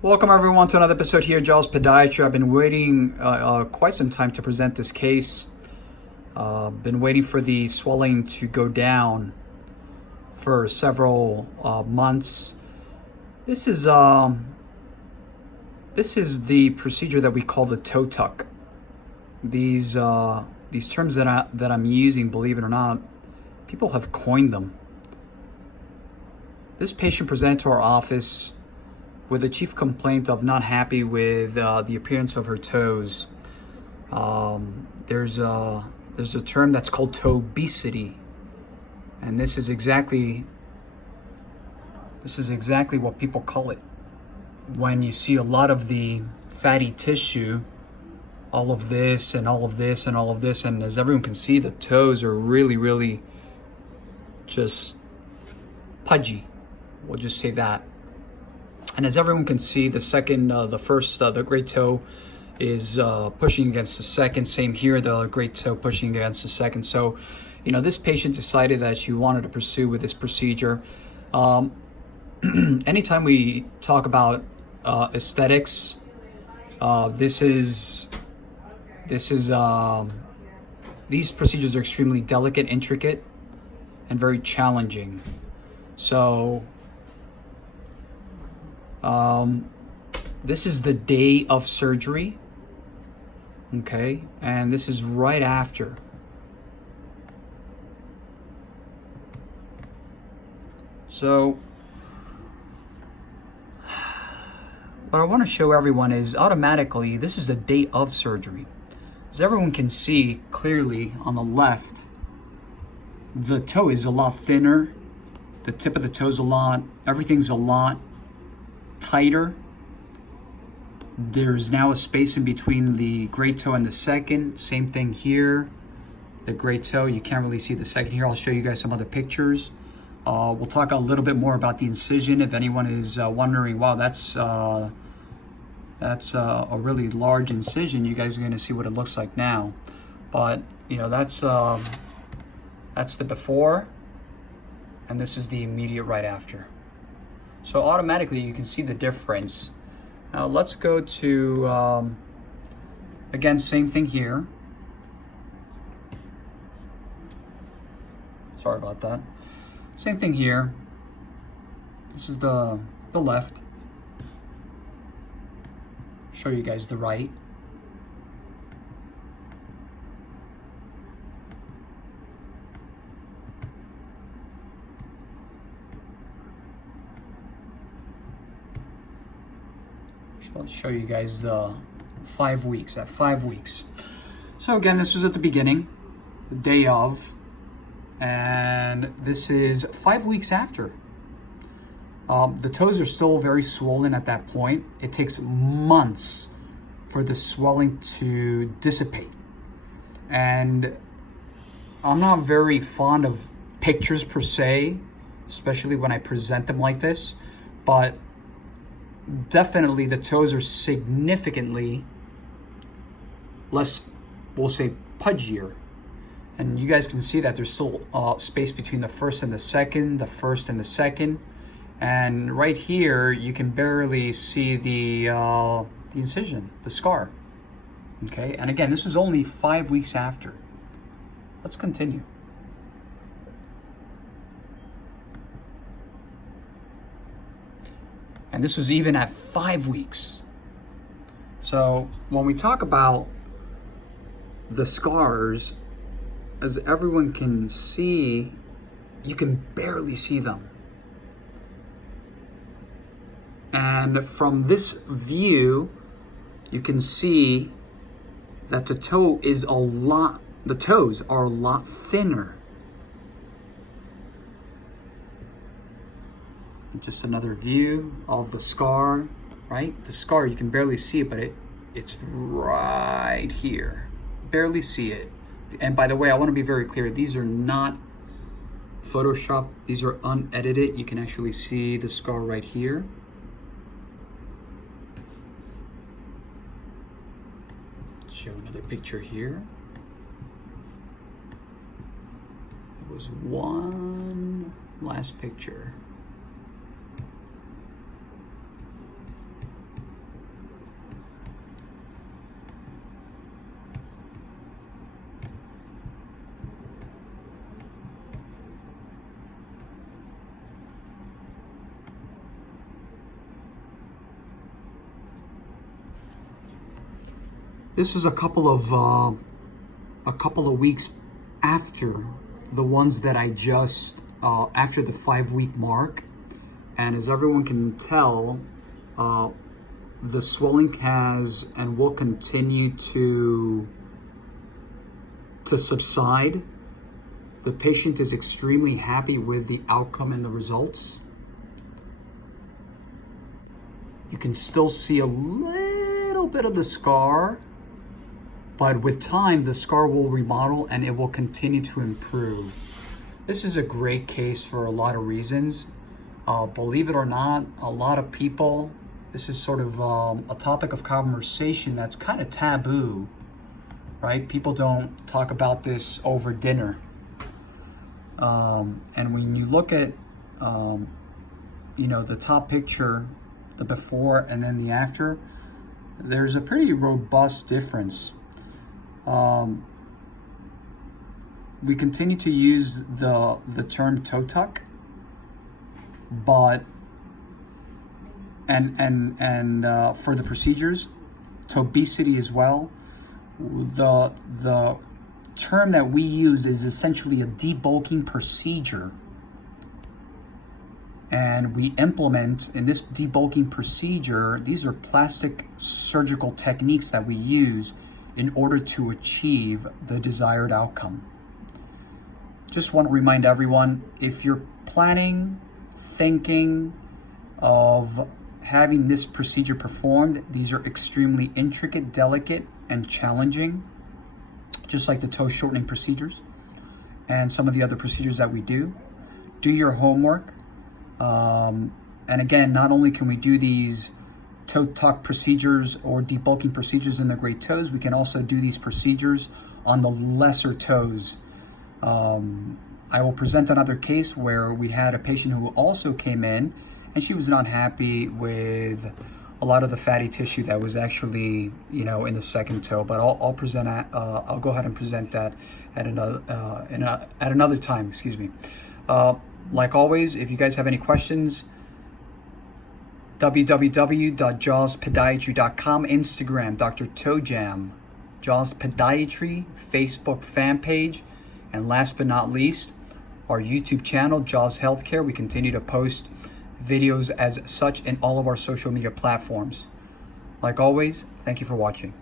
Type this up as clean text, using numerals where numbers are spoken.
Welcome everyone to another episode here, Doctors of Podiatry. I've been waiting quite some time to present this case. Been waiting for the swelling to go down for several months. This is the procedure that we call the toe tuck. These terms that I'm using, believe it or not, people have coined them. This patient presented to our office with a chief complaint of not happy with the appearance of her toes. There's a term that's called Toe-Besity, and this is exactly what people call it. When you see a lot of the fatty tissue, all of this and all of this and all of this, and as everyone can see, the toes are really just pudgy. We'll just say that. And as everyone can see, the great toe is pushing against the second. Same here, the great toe pushing against the second. So, this patient decided that she wanted to pursue with this procedure. Anytime we talk about aesthetics, these procedures are extremely delicate, intricate, and very challenging. So, this is the day of surgery, okay, and this is right after. So what I want to show everyone is automatically this is the day of surgery. As everyone can see clearly on the left, the toe is a lot thinner, the tip of the toe is everything's a lot tighter. There's now a space in between the great toe and the second. Same thing here. The great toe, you can't really see the second here. I'll show you guys some other pictures. We'll talk a little bit more about the incision. If anyone is wondering, wow, that's a really large incision, you guys are going to see what it looks like now. But that's the before, and this is the immediate right after. So automatically you can see the difference. Now let's go to, again, same thing here. Sorry about that. Same thing here. This is the left. Show you guys the right. I'll show you guys the 5 weeks, at 5 weeks. So again, this was at the beginning, the day of, and this is 5 weeks after. The toes are still very swollen at that point. It takes months for the swelling to dissipate. And I'm not very fond of pictures per se, especially when I present them like this, but definitely the toes are significantly less, we'll say, pudgier. And you guys can see that there's still space between the first and the second, the first and the second. And right here, you can barely see the incision, the scar. Okay, and again, this is only 5 weeks after. Let's continue. And this was even at 5 weeks. So when we talk about the scars, as everyone can see, you can barely see them. And from this view, you can see that the toes are a lot thinner. Just another view of the scar, right? The scar, you can barely see it, but it's right here. Barely see it. And by the way, I want to be very clear. These are not Photoshop. These are unedited. You can actually see the scar right here. Show another picture here. There was one last picture. This was a couple of weeks after the ones that I just after the 5-week mark, and as everyone can tell, the swelling has and will continue to subside. The patient is extremely happy with the outcome and the results. You can still see a little bit of the scar, but with time, the scar will remodel and it will continue to improve. This is a great case for a lot of reasons. Believe it or not, a lot of people, this is sort of a topic of conversation that's kind of taboo, right? People don't talk about this over dinner. And when you look at, the top picture, the before and then the after, there's a pretty robust difference. We continue to use the term toe tuck, but and for the procedures, Toe-Besity as well. The term that we use is essentially a debulking procedure, and we implement in this debulking procedure, these are plastic surgical techniques that we use in order to achieve the desired outcome. Just want to remind everyone, if you're thinking of having this procedure performed, these are extremely intricate, delicate, and challenging, just like the toe shortening procedures and some of the other procedures that we do. Do your homework. And again, not only can we do these toe tuck procedures or debulking procedures in the great toes, we can also do these procedures on the lesser toes. I will present another case where we had a patient who also came in and she was not happy with a lot of the fatty tissue that was actually, in the second toe. But I'll present. I'll go ahead and present that at another time. Excuse me. Like always, if you guys have any questions, www.jawspodiatry.com, Instagram, Dr. Toe Jam, Jaws Podiatry, Facebook fan page, and last but not least, our YouTube channel, Jaws Healthcare. We continue to post videos as such in all of our social media platforms. Like always, thank you for watching.